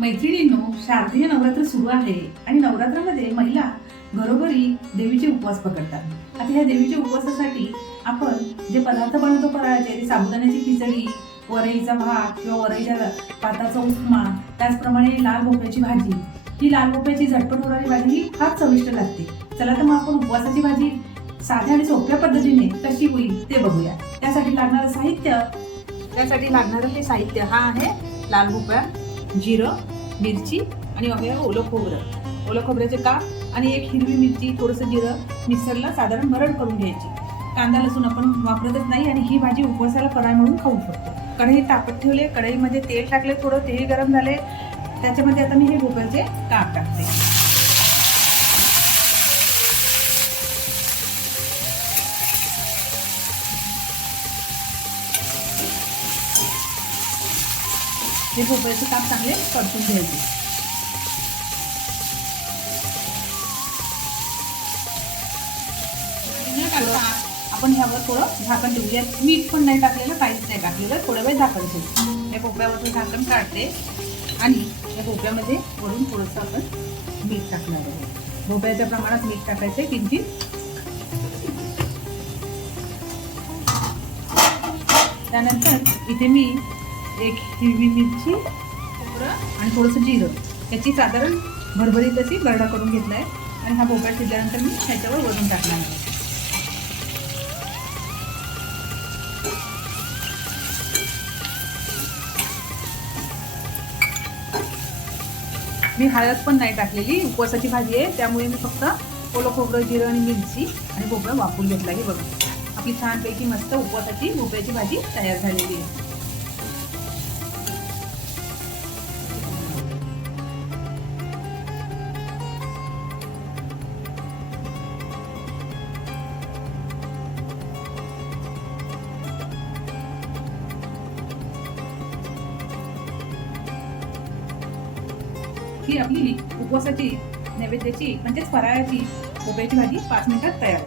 मैत्रिणींनो, शारदीय नवरात्र सुरू आहे आणि नवरात्रामध्ये महिला घरोघरी देवीचे उपवास पकडतात. आता ह्या देवीच्या उपवासासाठी आपण जे पदार्थ बनवतो फराळाचे, ते साबुदाण्याची खिचडी, वरईचा भात किंवा वरईच्या पाताचा उपमा, त्याचप्रमाणे लाल भोपळ्याची भाजी. ही लाल भोपळ्याची झटपट होणारी भाजी ही फार चविष्ट लागते. चला तर मग आपण उपवासाची भाजी साध्या आणि सोप्या पद्धतीने कशी होईल ते बघूया. त्यासाठी लागणारं हे साहित्य हा आहे लाल भोपळा, जिरं, मिरची आणि ओलं खोबऱ्याचे काप आणि एक हिरवी मिरची, थोडंसं जिरं मिक्सरला साधारण भरण करून घ्यायची. कांदा लसूण आपण वापरतच नाही आणि ही भाजी उपवासाला फराळ म्हणून खाऊ शकतो. कढई तापत ठेवले, कढईमध्ये तेल टाकले, थोडं तेल गरम झाले, त्याच्यामध्ये आता मी हे भोपळ्याचे काप टाकते. हे भोपळ्याचे काप चांगले परतून घ्यायचे. आपण ह्यावर थोडं झाकण देऊया. मीठ पण नाही टाकलेलं, काहीच नाही टाकलेलं, थोडा वेळ झाकण ठेवू. या भोपळ्यावरचं झाकण काढते आणि या भोपळ्यामध्ये वरून थोडंसं आपण मीठ टाकणार आहे. भोपळ्याच्या प्रमाणात मीठ टाकायचे किंचित. त्यानंतर इथे मी एक हिरवी मिरची, खोबरं आणि थोडंसं जिरं याची साधारण भरभरीत अशी गरडा करून घेतलाय आणि हा भोपळा शिजल्यानंतर मी ह्याच्यावर वरून टाकणार आहे. मी हळद पण नाही टाकलेली, उपवासाची भाजी आहे त्यामुळे मी फक्त ओलं खोबरं, जिरं आणि मिरची आणि भोपळा वापरून घेतला आहे. बघा, आपली छानपैकी मस्त उपवासाची भोपळ्याची भाजी तयार झालेली आहे. ही आपली उपवासाची नैवेद्याची म्हणजेच फराळाची भोपळ्याची भाजी 5 मिनिटात तयार.